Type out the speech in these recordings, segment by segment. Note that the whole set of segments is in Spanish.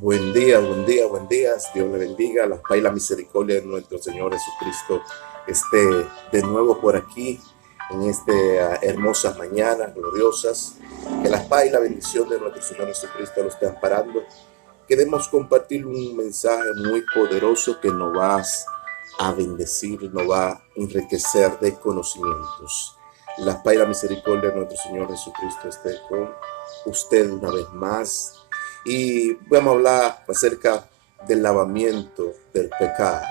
Buen día, buen día, buen día. Dios le bendiga. La paz y la misericordia de nuestro Señor Jesucristo esté de nuevo por aquí en estas hermosas mañanas gloriosas. Que la paz y la bendición de nuestro Señor Jesucristo lo esté amparando. Queremos compartir un mensaje muy poderoso que nos va a bendecir, nos va a enriquecer de conocimientos. La paz y la misericordia de nuestro Señor Jesucristo esté con usted una vez más. Y vamos a hablar acerca del lavamiento del pecado.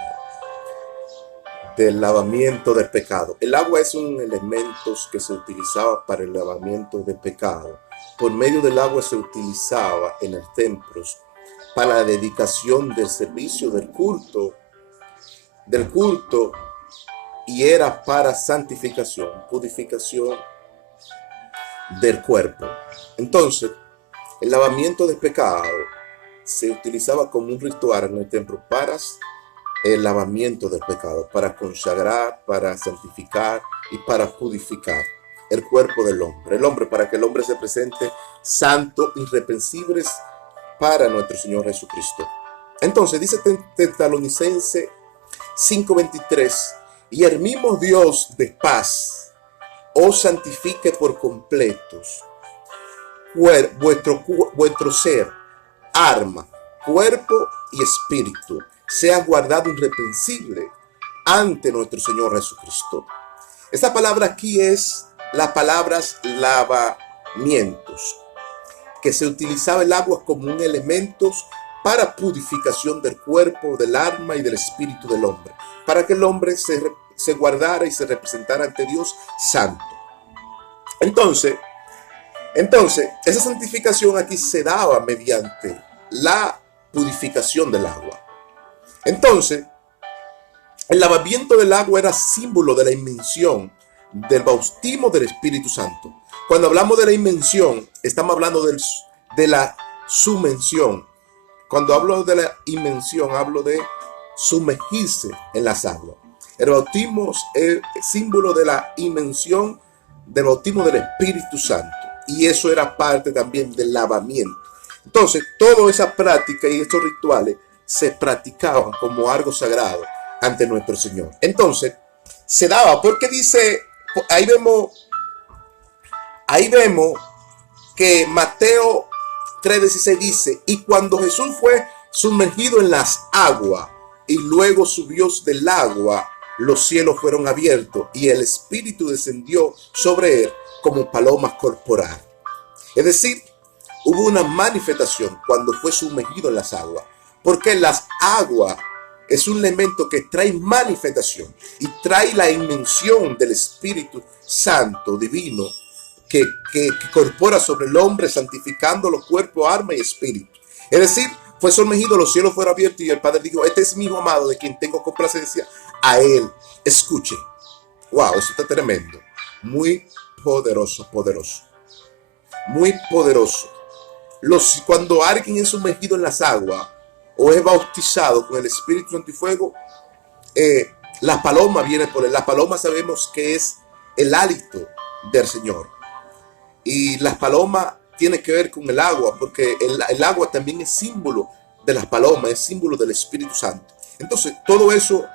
Del lavamiento del pecado. El agua es un elemento que se utilizaba para el lavamiento del pecado. Por medio del agua se utilizaba en los templos para la dedicación del servicio del culto, y era para santificación, purificación del cuerpo. Entonces, el lavamiento del pecado se utilizaba como un ritual en el templo para el lavamiento del pecado, para consagrar, para santificar y para purificar el cuerpo del hombre. El hombre, para que el hombre se presente santo, irreprensible para nuestro Señor Jesucristo. Entonces, dice Tesalonicenses 5:23, y el mismo Dios de paz os santifique por completos vuestro ser, alma, cuerpo y espíritu sea guardado irreprensible ante nuestro Señor Jesucristo. Esta palabra aquí es las palabras lavamientos, que se utilizaba el agua como un elemento para purificación del cuerpo, del alma y del espíritu del hombre, para que el hombre se guardara y se representara ante Dios santo. Entonces, esa santificación aquí se daba mediante la purificación del agua. Entonces, el lavamiento del agua era símbolo de la inmersión del bautismo del Espíritu Santo. Cuando hablamos de la inmersión, estamos hablando de la sumersión. Cuando hablo de la inmersión, hablo de sumergirse en las aguas. El bautismo es símbolo de la inmersión del bautismo del Espíritu Santo. Y eso era parte también del lavamiento. Entonces, toda esa práctica y estos rituales se practicaban como algo sagrado ante nuestro Señor. Entonces, se daba, porque dice, ahí vemos que Mateo 3:16 dice, y cuando Jesús fue sumergido en las aguas y luego subió del agua, los cielos fueron abiertos y el Espíritu descendió sobre él como paloma corporal. Es decir, hubo una manifestación cuando fue sumergido en las aguas, porque las aguas es un elemento que trae manifestación y trae la inmensión del Espíritu Santo divino que corpora sobre el hombre, santificándolo cuerpo, alma y espíritu. Es decir, fue sumergido, los cielos fueron abiertos y el Padre dijo, este es mi hijo amado de quien tengo complacencia, a él escuche. Wow, eso está tremendo. Muy poderoso, muy poderoso. Cuando alguien es sumergido en las aguas o es bautizado con el Espíritu Santo y fuego, la paloma viene por él. La paloma sabemos que es el hálito del Señor. Y las palomas tienen que ver con el agua, porque el agua también es símbolo de las palomas, es símbolo del Espíritu Santo. Entonces, todo eso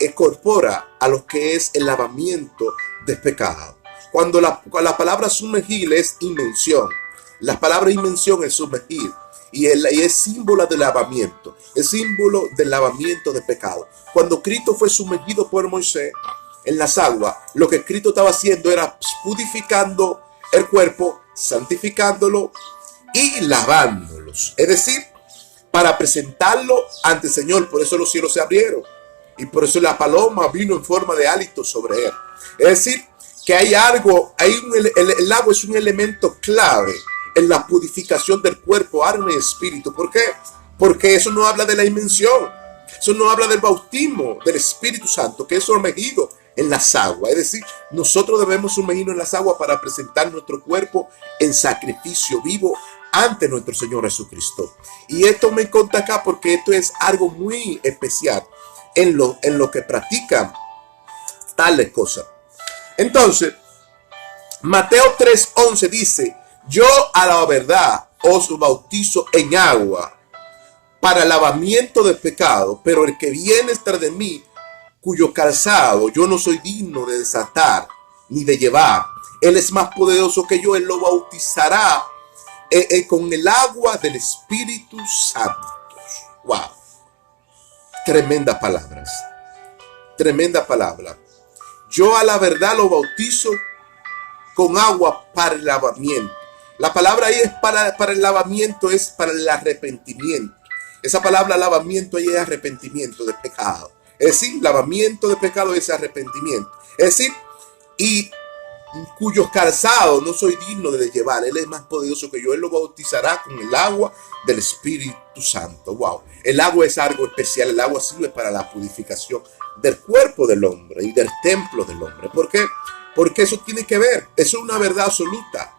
incorpora a lo que es el lavamiento del pecado. Cuando la palabra sumergir es inmersión, la palabra inmersión es sumergir, y es símbolo del lavamiento, es símbolo del lavamiento de pecado. Cuando Cristo fue sumergido por Moisés en las aguas, lo que Cristo estaba haciendo era purificando el cuerpo, santificándolo y lavándolos. Es decir, para presentarlo ante el Señor. Por eso los cielos se abrieron y por eso la paloma vino en forma de hálito sobre él. Es decir, que hay algo, el agua es un elemento clave en la purificación del cuerpo, alma y espíritu. ¿Por qué? Porque eso no habla de la inmersión, eso no habla del bautismo del Espíritu Santo, que es sumergido en las aguas. Es decir, nosotros debemos sumergirnos en las aguas para presentar nuestro cuerpo en sacrificio vivo ante nuestro Señor Jesucristo. Y esto me conta acá porque esto es algo muy especial en lo que practican tales cosas. Entonces, Mateo 3:11 dice, yo a la verdad os bautizo en agua para lavamiento de pecado, pero el que viene tras de mí, cuyo calzado yo no soy digno de desatar ni de llevar, él es más poderoso que yo, él lo bautizará con el agua del Espíritu Santo. Wow, tremendas palabras, tremenda palabra. Yo a la verdad lo bautizo con agua para el lavamiento. La palabra ahí es para el lavamiento, es para el arrepentimiento. Esa palabra lavamiento ahí es arrepentimiento de pecado. Es decir, lavamiento de pecado es arrepentimiento. Es decir, y cuyos calzados no soy digno de llevar. Él es más poderoso que yo. Él lo bautizará con el agua del Espíritu Santo. Wow. El agua es algo especial. El agua sirve para la purificación del cuerpo del hombre y del templo del hombre. ¿Por qué? Porque eso tiene que ver. Eso es una verdad absoluta.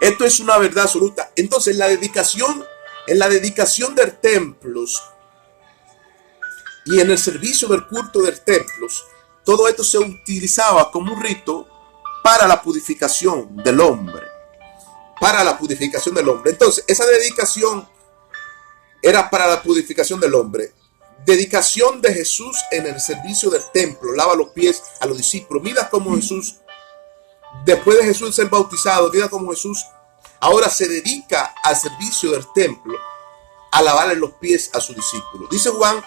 Esto es una verdad absoluta. Entonces, en la dedicación del templo y en el servicio del culto del templo, todo esto se utilizaba como un rito para la purificación del hombre. Para la purificación del hombre. Entonces, esa dedicación era para la purificación del hombre. Dedicación de Jesús en el servicio del templo. Lava los pies a los discípulos. Mira cómo Jesús, después de Jesús ser bautizado, mira cómo Jesús ahora se dedica al servicio del templo, a lavarle los pies a sus discípulos. Dice Juan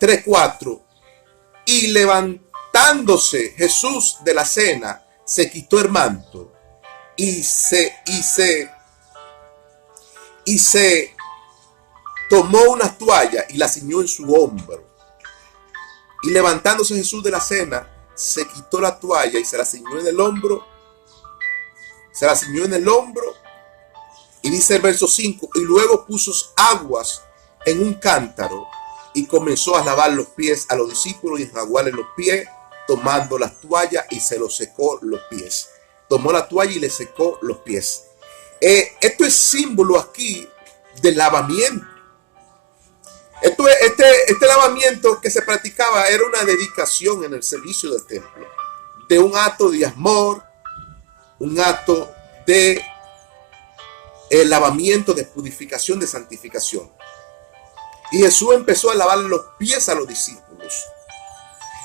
3:4, y levantándose Jesús de la cena, se quitó el manto y se tomó una toalla y la ciñó en su hombro. Y levantándose Jesús de la cena, se quitó la toalla y se la ciñó en el hombro. Se la ciñó en el hombro. Y dice el verso 5, y luego puso aguas en un cántaro y comenzó a lavar los pies a los discípulos y enjuagarles los pies, tomando la toalla y se los secó los pies. Tomó la toalla y le secó los pies. Esto es símbolo aquí del lavamiento. Este lavamiento que se practicaba era una dedicación en el servicio del templo, de un acto de amor, un acto de el lavamiento, de purificación, de santificación. Y Jesús empezó a lavarle los pies a los discípulos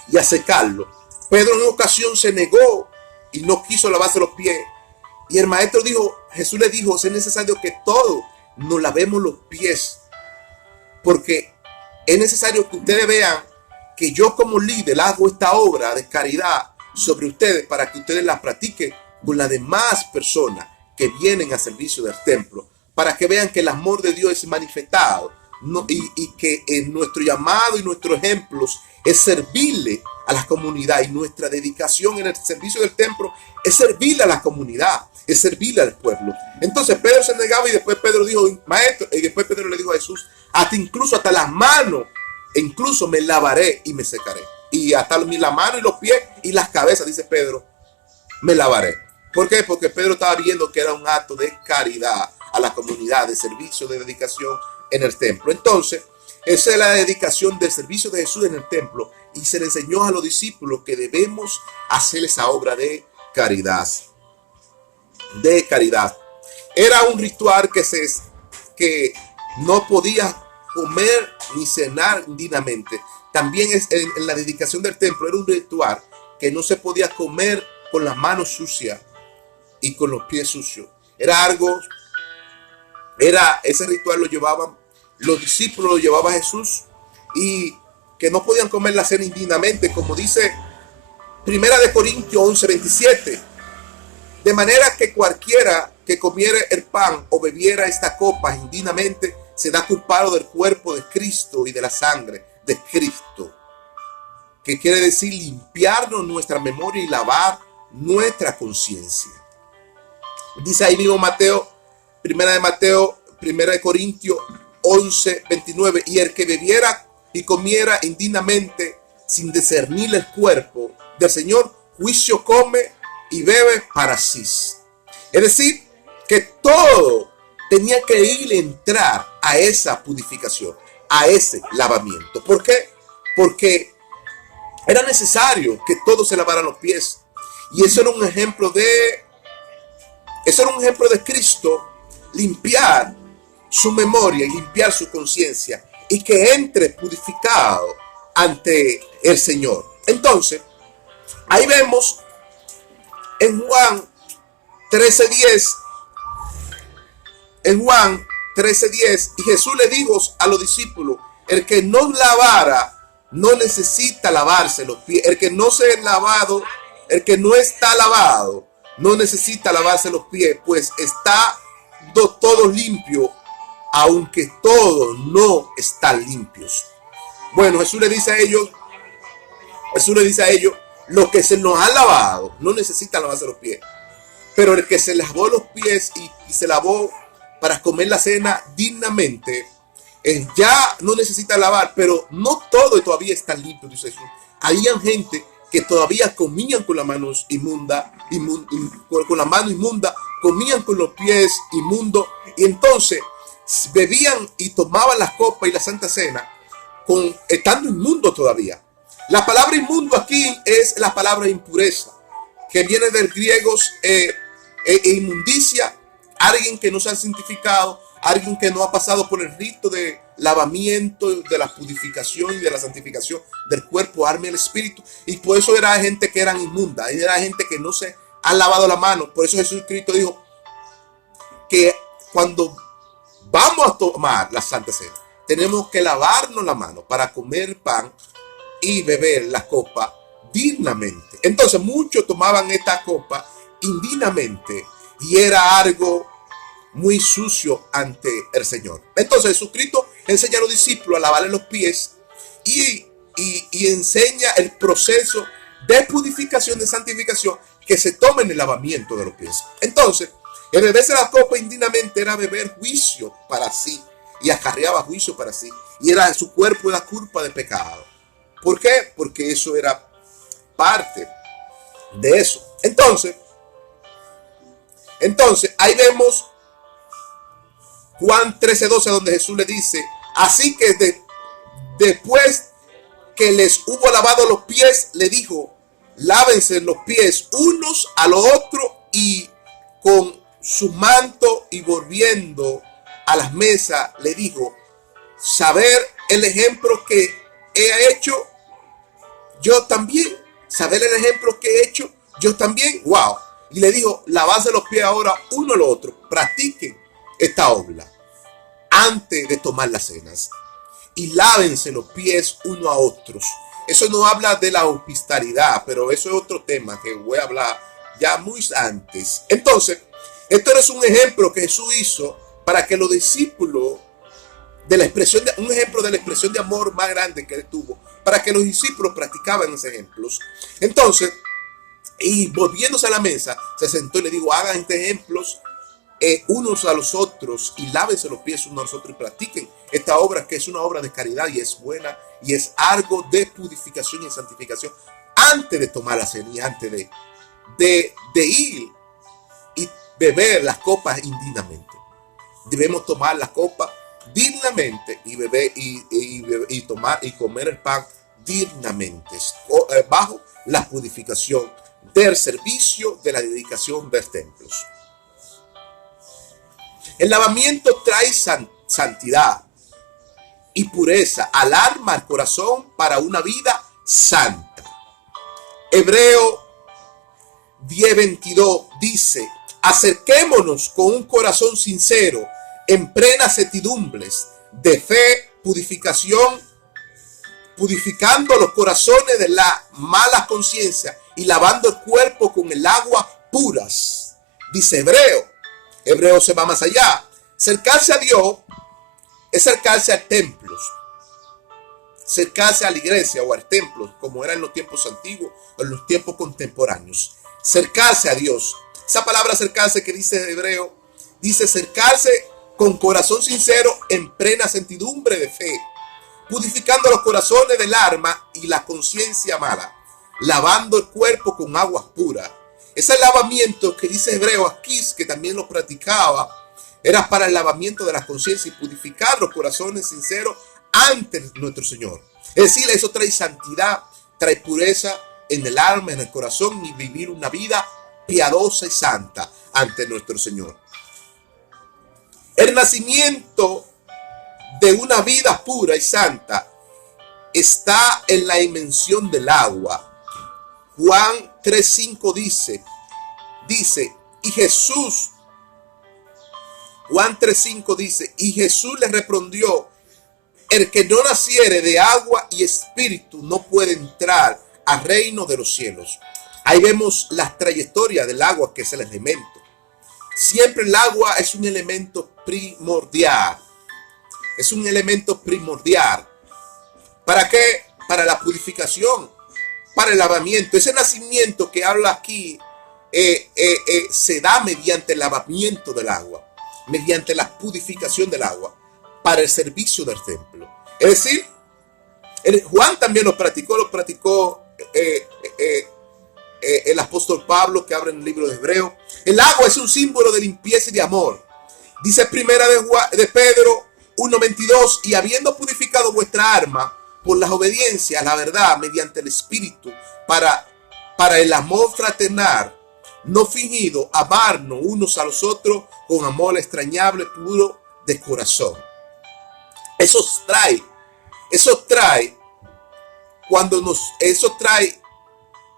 y a secarlos. Pedro en una ocasión se negó y no quiso lavarse los pies. Y el maestro dijo, Jesús le dijo, es necesario que todos nos lavemos los pies, porque es necesario que ustedes vean que yo como líder hago esta obra de caridad sobre ustedes para que ustedes la practiquen con las demás personas que vienen al servicio del templo, para que vean que el amor de Dios es manifestado, ¿no? y que en nuestro llamado y nuestros ejemplos es servirle a la comunidad, y nuestra dedicación en el servicio del templo es servirle a la comunidad, es servirle al pueblo. Entonces Pedro se negaba y después Pedro dijo, maestro, y después Pedro le dijo a Jesús, hasta las manos, incluso me lavaré y me secaré. Y hasta la mano y los pies y las cabezas, dice Pedro, me lavaré. ¿Por qué? Porque Pedro estaba viendo que era un acto de caridad a la comunidad, de servicio, de dedicación en el templo. Entonces, esa es la dedicación del servicio de Jesús en el templo, y se le enseñó a los discípulos que debemos hacer esa obra de caridad. De caridad. Era un ritual que no podía comer ni cenar dignamente. También en la dedicación del templo era un ritual que no se podía comer con las manos sucias y con los pies sucios. Ese ritual lo llevaban los discípulos, lo llevaba Jesús, y que no podían comer la cena indignamente, como dice 1 Corintios 11:27. De manera que cualquiera que comiera el pan o bebiera esta copa indignamente se da culpado del cuerpo de Cristo y de la sangre de Cristo. Que quiere decir limpiarnos nuestra memoria y lavar nuestra conciencia. Dice ahí mismo Primera de Corintios 11:29, y el que bebiera y comiera indignamente sin discernir el cuerpo del Señor, juicio come y bebe para sí. Es decir, que todo tenía que entrar a esa purificación, a ese lavamiento. ¿Por qué? Porque era necesario que todos se lavaran los pies. Y eso era un ejemplo de Cristo, limpiar su memoria y limpiar su conciencia y que entre purificado ante el Señor. Entonces, ahí vemos en Juan 13:10, y Jesús le dijo a los discípulos, el que no lavara no necesita lavarse los pies, el que no está lavado no necesita lavarse los pies, pues está todo limpio, aunque todos no están limpios. Bueno, Jesús le dice a ellos, los que se nos han lavado no necesitan lavarse los pies, pero el que se lavó los pies y se lavó para comer la cena dignamente, ya no necesita lavar, pero no todo todavía está limpio, dice Jesús. Había gente que todavía comían con las manos inmundas, con la mano inmunda, comían con los pies inmundos, y entonces bebían y tomaban las copas y la Santa Cena estando inmundo todavía. La palabra inmundo aquí es la palabra impureza, que viene del griego inmundicia, alguien que no se ha santificado, alguien que no ha pasado por el rito de lavamiento, de la purificación y de la santificación del cuerpo, alma y el espíritu. Y por eso era gente que eran inmunda, era gente que no se ha lavado la mano. Por eso Jesucristo dijo que cuando vamos a tomar la Santa Cena, tenemos que lavarnos la mano para comer pan y beber la copa dignamente. Entonces muchos tomaban esta copa indignamente y era algo muy sucio ante el Señor. Entonces Jesucristo enseña a los discípulos a lavarle los pies y enseña el proceso de purificación, de santificación que se toma en el lavamiento de los pies. Entonces, el beberse la copa indignamente era beber juicio para sí y acarreaba juicio para sí, y era su cuerpo la culpa de pecado. ¿Por qué? Porque eso era parte de eso. Entonces ahí vemos Juan 13:12, donde Jesús le dice, así que después que les hubo lavado los pies, le dijo, lávense los pies unos a los otros, y con su manto y volviendo a las mesas le dijo, saber el ejemplo que he hecho yo también, wow. Y le dijo, lavarse los pies ahora uno a los otros, practiquen esta obra antes de tomar las cenas y lávense los pies uno a otros. Eso no habla de la hospitalidad, pero eso es otro tema que voy a hablar ya muy antes. Entonces, esto es un ejemplo que Jesús hizo para que los discípulos, un ejemplo de la expresión de amor más grande que él tuvo, para que los discípulos practicaban esos ejemplos. Entonces, y volviéndose a la mesa, se sentó y le dijo, hagan estos ejemplos unos a los otros y lávense los pies unos a los otros y practiquen esta obra, que es una obra de caridad y es buena y es algo de purificación y santificación antes de tomar la cena y antes de ir y beber las copas indignamente. Debemos tomar la copa dignamente y beber y tomar y comer el pan dignamente, bajo la purificación del servicio de la dedicación de templos. El lavamiento trae santidad y pureza al alma, al corazón, para una vida santa. Hebreo 10:22 dice, acerquémonos con un corazón sincero, en plenas certidumbres de fe, purificando los corazones de la mala conciencia y lavando el cuerpo con el agua puras. Dice Hebreo se va más allá. Acercarse a Dios es acercarse a templos, acercarse a la iglesia o al templo, como era en los tiempos antiguos o en los tiempos contemporáneos. Acercarse a Dios. Esa palabra acercarse que dice Hebreo, dice acercarse con corazón sincero en plena certidumbre de fe, purificando los corazones del alma y la conciencia mala, lavando el cuerpo con aguas puras. Ese lavamiento que dice Hebreo aquí, que también lo practicaba, era para el lavamiento de la conciencia y purificar los corazones sinceros ante nuestro Señor. Es decir, eso trae santidad, trae pureza en el alma, en el corazón, y vivir una vida piadosa y santa ante nuestro Señor. El nacimiento de una vida pura y santa está en la dimensión del agua. Juan 3:5 dice, y Jesús, Juan 3:5 dice, y Jesús le respondió, el que no naciere de agua y espíritu no puede entrar al reino de los cielos. Ahí vemos la trayectoria del agua, que es el elemento. Siempre el agua es un elemento primordial. Es un elemento primordial. ¿Para qué? Para la purificación, para el lavamiento. Ese nacimiento que habla aquí se da mediante el lavamiento del agua, mediante la purificación del agua, para el servicio del templo. Es decir, Juan también lo practicó el apóstol Pablo, que habla en el libro de Hebreo. El agua es un símbolo de limpieza y de amor. Dice primera de Pedro 1:22, y habiendo purificado vuestra alma por la obediencia a la verdad mediante el Espíritu, para el amor fraternal, no fingido, amarnos unos a los otros con amor extrañable, puro de corazón. Eso trae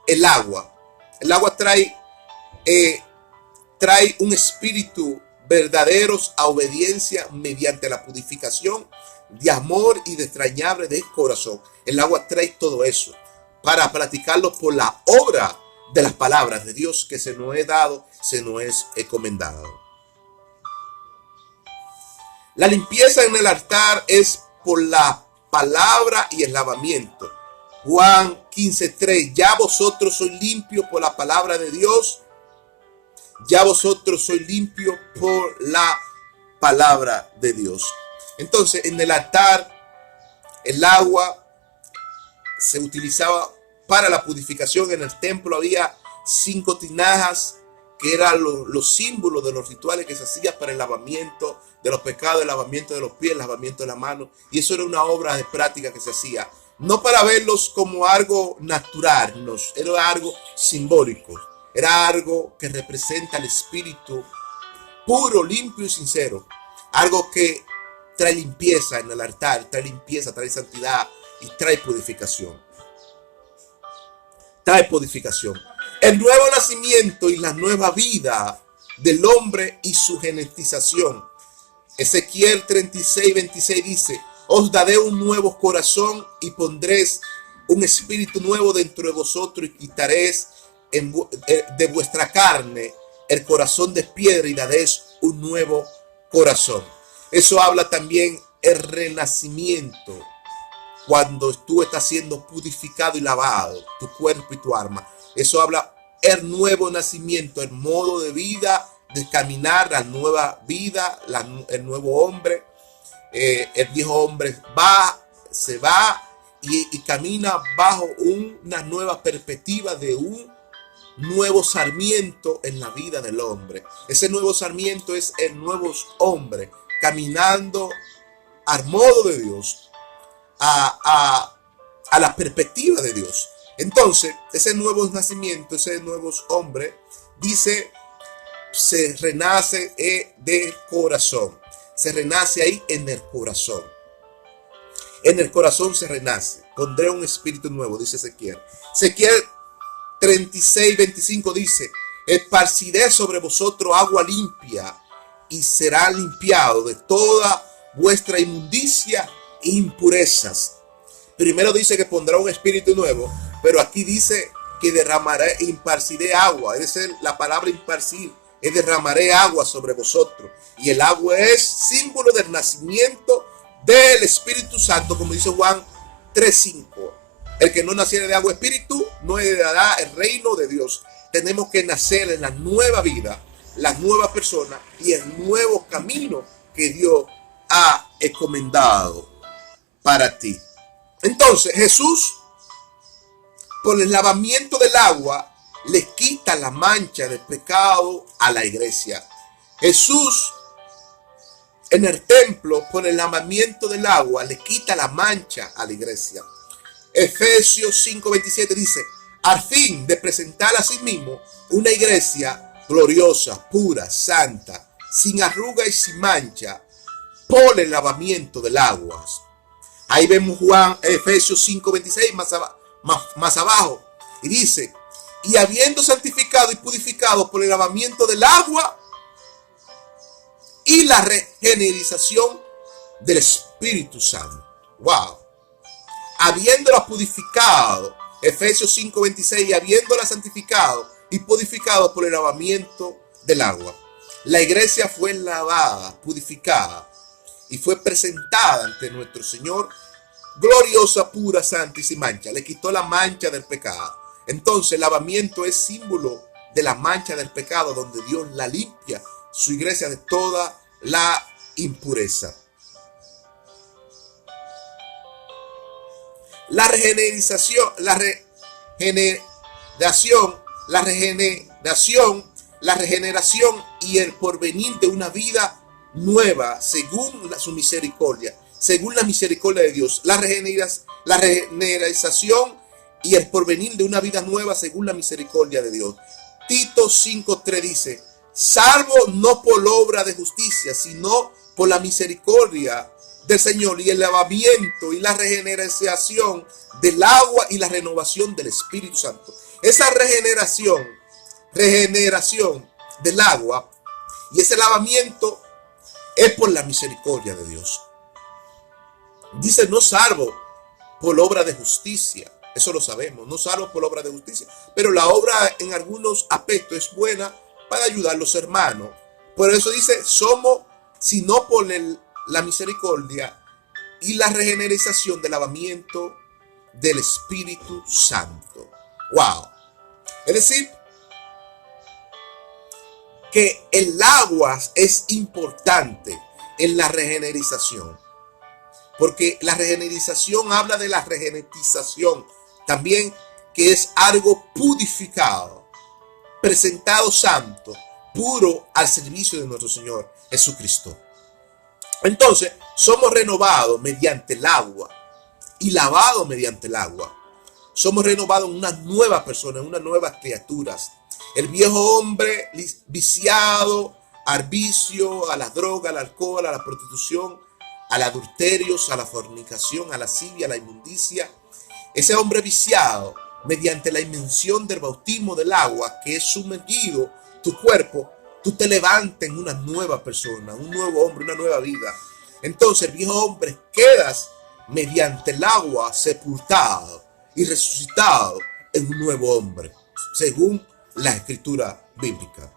el agua. El agua trae un espíritu verdaderos a obediencia mediante la purificación de amor y de extrañable de corazón. El agua trae todo eso para practicarlo por la obra de las palabras de Dios que se nos es dado, se nos es encomendado. La limpieza en el altar es por la palabra y el lavamiento. Juan 15:3, ya vosotros sois limpios por la palabra de Dios. Ya vosotros sois limpios por la palabra de Dios. Entonces, en el altar, el agua se utilizaba para la purificación. En el templo había 5 tinajas que eran los símbolos de los rituales que se hacían para el lavamiento de los pecados, el lavamiento de los pies, el lavamiento de la mano. Y eso era una obra de práctica que se hacía, no para verlos como algo natural, no, era algo simbólico, era algo que representa el espíritu puro, limpio y sincero, algo que trae limpieza en el altar, trae limpieza, trae santidad y trae purificación. Trae purificación. El nuevo nacimiento y la nueva vida del hombre y su genetización. Ezequiel 36:26 dice, os daré un nuevo corazón y pondréis un espíritu nuevo dentro de vosotros y quitaréis de vuestra carne el corazón de piedra y daréis un nuevo corazón. Eso habla también el renacimiento, cuando tú estás siendo purificado y lavado, tu cuerpo y tu alma. Eso habla el nuevo nacimiento, el modo de vida, de caminar, la nueva vida, el nuevo hombre. El viejo hombre se va y camina bajo una nueva perspectiva de un nuevo sarmiento en la vida del hombre. Ese nuevo sarmiento es el nuevo hombre caminando al modo de Dios, a la perspectiva de Dios. Entonces, ese nuevo nacimiento, ese nuevo hombre, dice, se renace del corazón. Se renace ahí en el corazón. En el corazón se renace. Pondré un espíritu nuevo, dice Ezequiel. Ezequiel 36:25 dice, esparciré sobre vosotros agua limpia y será limpiado de toda vuestra inmundicia e impurezas. Primero dice que pondrá un espíritu nuevo, pero aquí dice que derramaré, imparciré agua. Es decir, la palabra imparcir es derramaré agua sobre vosotros. Y el agua es símbolo del nacimiento del Espíritu Santo, como dice Juan 3:5. El que no naciere de agua y espíritu no heredará el reino de Dios. Tenemos que nacer en la nueva vida, la nueva persona y el nuevo camino que Dios ha encomendado para ti. Entonces Jesús, por el lavamiento del agua, le quita la mancha del pecado a la iglesia. Jesús en el templo, por el lavamiento del agua, le quita la mancha a la iglesia. Efesios 5:27 dice, al fin de presentar a sí mismo una iglesia gloriosa, pura, santa, sin arruga y sin mancha, por el lavamiento del agua. Ahí vemos Efesios 5:26 más abajo. Y dice, y habiendo santificado y purificado por el lavamiento del agua y la regeneración del Espíritu Santo. Wow. Habiéndola purificado, Efesios 5:26, y habiéndola santificado y purificado por el lavamiento del agua. La iglesia fue lavada, purificada y fue presentada ante nuestro Señor gloriosa, pura, santa y sin mancha. Le quitó la mancha del pecado. Entonces el lavamiento es símbolo de la mancha del pecado, donde Dios la limpia, su iglesia, de toda la impureza. La regeneración, y el porvenir de una vida nueva según su misericordia, según la misericordia de Dios. La regeneración y el porvenir de una vida nueva según la misericordia de Dios. Tito 5:3 dice, salvo no por obra de justicia, sino por la misericordia del Señor y el lavamiento y la regeneración del agua y la renovación del Espíritu Santo. Esa regeneración del agua y ese lavamiento es por la misericordia de Dios. Dice, no salvo por obra de justicia. Eso lo sabemos, no salvo por obra de justicia. Pero la obra en algunos aspectos es buena para ayudar a los hermanos. Por eso dice, somos, sino por la misericordia y la regeneración del lavamiento del Espíritu Santo. Wow. Es decir, que el agua es importante en la regeneración, porque la regeneración habla de la regenetización también, que es algo purificado, presentado santo, puro al servicio de nuestro Señor Jesucristo. Entonces, somos renovados mediante el agua y lavados mediante el agua. Somos renovados en una nueva persona, en unas nuevas criaturas. El viejo hombre viciado al vicio, a las drogas, al alcohol, a la prostitución, al adulterio, a la fornicación, a la lascivia, a la inmundicia. Ese hombre viciado, mediante la inmersión del bautismo del agua, que es sumergido tu cuerpo, tú te levantas en una nueva persona, un nuevo hombre, una nueva vida. Entonces el viejo hombre quedas mediante el agua sepultado y resucitado en un nuevo hombre, según la escritura bíblica.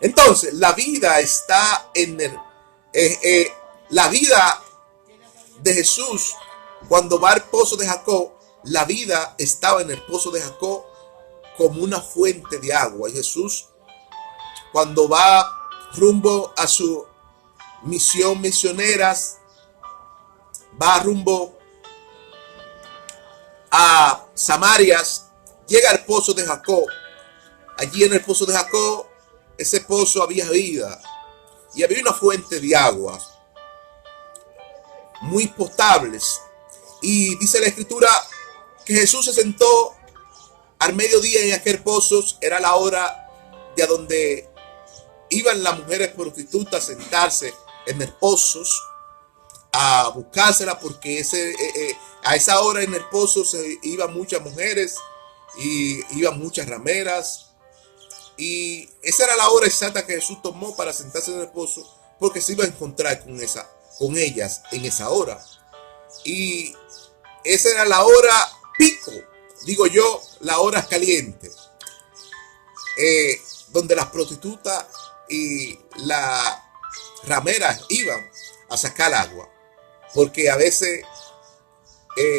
Entonces la vida está en la vida de Jesús. Cuando va al pozo de Jacob, la vida estaba en el pozo de Jacob como una fuente de agua. Y Jesús, cuando va rumbo a su misión misioneras, va rumbo a Samarias, llega al pozo de Jacob. Allí en el pozo de Jacob, ese pozo había vida y había una fuente de agua muy potables. Y dice la escritura que Jesús se sentó al mediodía en aquel pozo. Era la hora de donde iban las mujeres prostitutas a sentarse en el pozo a buscársela, porque a esa hora en el pozo se iban muchas mujeres y iban muchas rameras, y esa era la hora exacta que Jesús tomó para sentarse en el pozo, porque se iba a encontrar con ellas en esa hora. Y esa era la hora pico, digo yo, la hora caliente, donde las prostitutas y las rameras iban a sacar agua, porque a veces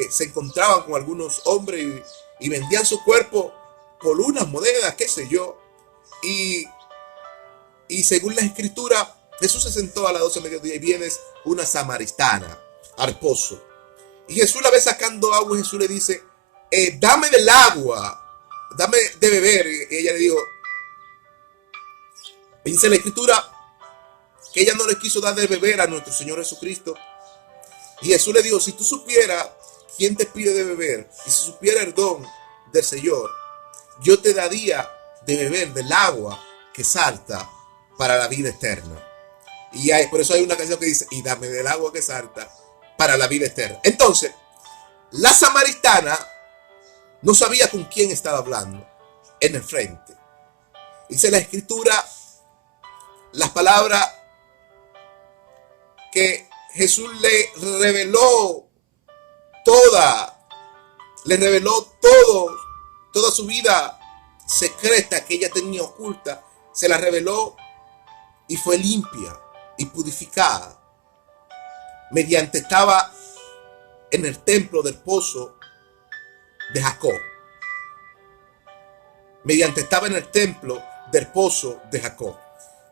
se encontraban con algunos hombres y vendían su cuerpo por unas monedas, qué sé yo. Y según la escritura, Jesús se sentó a las 12 de mediodía y viene una samaritana al pozo. Y Jesús la ve sacando agua y Jesús le dice, dame del agua, dame de beber. Y ella le dijo, dice la escritura que ella no le quiso dar de beber a nuestro Señor Jesucristo. Y Jesús le dijo, si tú supieras quién te pide de beber, y si supiera el don del Señor, yo te daría de beber del agua que salta para la vida eterna. Por eso hay una canción que dice, y dame del agua que salta para la vida eterna. Entonces, la samaritana no sabía con quién estaba hablando en el frente. Dice la escritura, las palabras que Jesús le reveló toda su vida secreta que ella tenía oculta, se la reveló y fue limpia y purificada mediante estaba en el templo del pozo de Jacob. Mediante estaba en el templo del pozo de Jacob.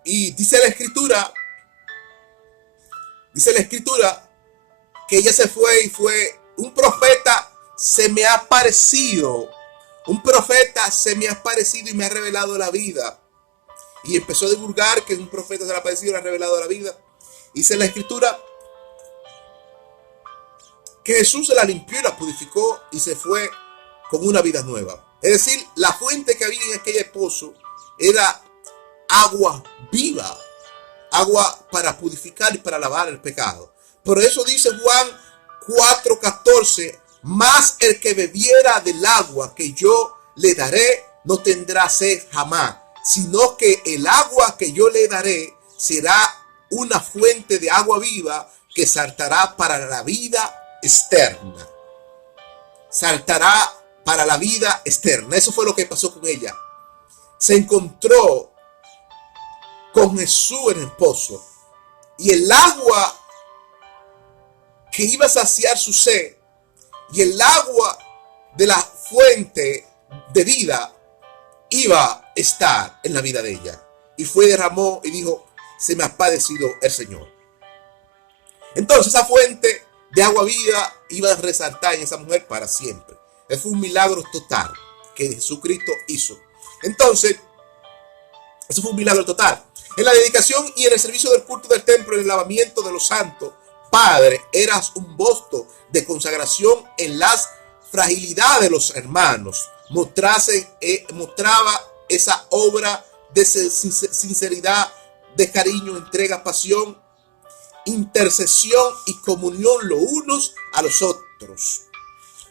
Y dice la escritura que ella se fue y fue un profeta se me ha aparecido. Un profeta se me ha aparecido y me ha revelado la vida. Y empezó a divulgar que un profeta se le ha aparecido y le ha revelado la vida. Dice la escritura que Jesús se la limpió y la purificó y se fue con una vida nueva. Es decir, la fuente que había en aquel pozo era agua viva, agua para purificar y para lavar el pecado. Por eso dice Juan 4:14, mas el que bebiera del agua que yo le daré no tendrá sed jamás, sino que el agua que yo le daré será una fuente de agua viva que saltará para la vida externa. Saltará para la vida externa. Eso fue lo que pasó con ella. Se encontró con Jesús en el pozo y el agua que iba a saciar su sed y el agua de la fuente de vida iba a estar en la vida de ella. Y fue, derramó y dijo, se me ha padecido el Señor. Entonces esa fuente de agua viva iba a resaltar en esa mujer para siempre. Fue un milagro total que Jesucristo hizo. Entonces, eso fue un milagro total. En la dedicación y en el servicio del culto del templo, en el lavamiento de los santos, Padre, eras un voto de consagración en las fragilidades de los hermanos. Mostraba esa obra de sinceridad, de cariño, entrega, pasión, intercesión y comunión los unos a los otros.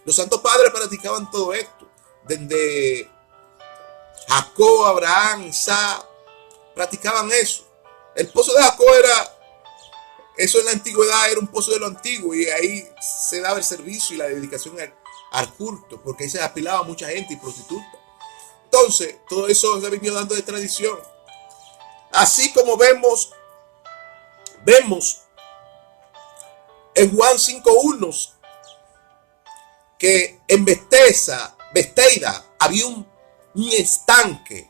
Los santos padres practicaban todo esto. Desde Jacob, Abraham, Isaac, practicaban eso. El pozo de Jacob eso en la antigüedad era un pozo de lo antiguo y ahí se daba el servicio y la dedicación al culto, porque ahí se apilaba mucha gente y prostituta. Entonces, todo eso se ha venido dando de tradición. Así como vemos en Juan 5:1 que en Bethsaida había un estanque.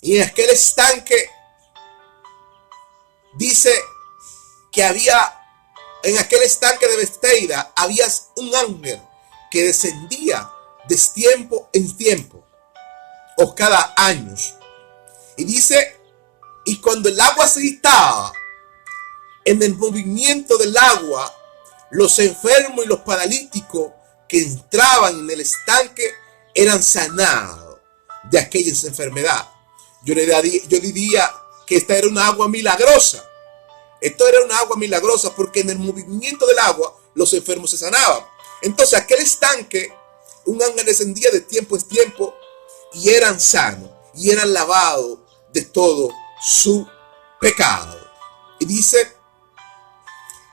Y en aquel estanque dice que en aquel estanque de Bethsaida había un ángel que descendía de tiempo en tiempo o cada año. Y dice, y cuando el agua se agitaba, en el movimiento del agua, los enfermos y los paralíticos que entraban en el estanque eran sanados de aquella enfermedad. Yo diría que esta era una agua milagrosa. Esto era una agua milagrosa porque en el movimiento del agua los enfermos se sanaban. Entonces aquel estanque, un ángel descendía de tiempo en tiempo y eran sanos y eran lavados de todo su pecado. Y dice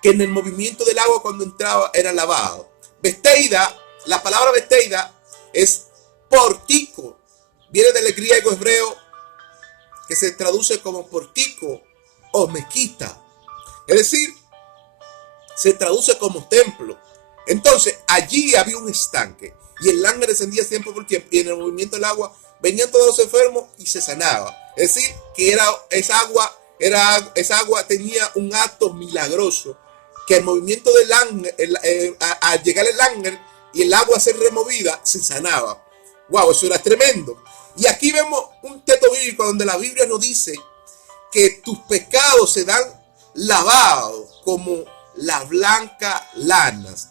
que en el movimiento del agua cuando entraba era lavado. Bethsaida, la palabra Bethsaida es portico. Viene del griego hebreo que se traduce como portico o mezquita. Es decir, se traduce como templo. Entonces, allí había un estanque y el ángel descendía tiempo por tiempo y en el movimiento del agua venían todos los enfermos y se sanaba. Es decir, que esa agua tenía un acto milagroso, que el movimiento del ángel, al llegar el ángel y el agua ser removida, se sanaba. Wow, eso era tremendo. Y aquí vemos un texto bíblico donde la Biblia nos dice que tus pecados se dan lavados como la blanca lanas.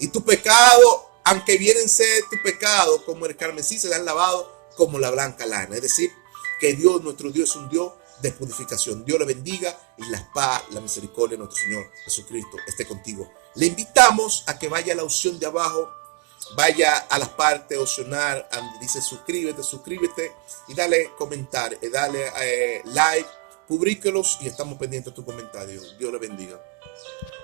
Y tu pecado, aunque vienen ser tu pecado como el carmesí, se dan lavados como la blanca lana. Es decir, que Dios, nuestro Dios, es un Dios de purificación. Dios le bendiga y la paz, la misericordia de nuestro Señor Jesucristo esté contigo. Le invitamos a que vaya a la opción de abajo, vaya a la parte opcional donde dice suscríbete y dale comentar, dale like, públiquelos y estamos pendientes de tu comentario. Dios le bendiga.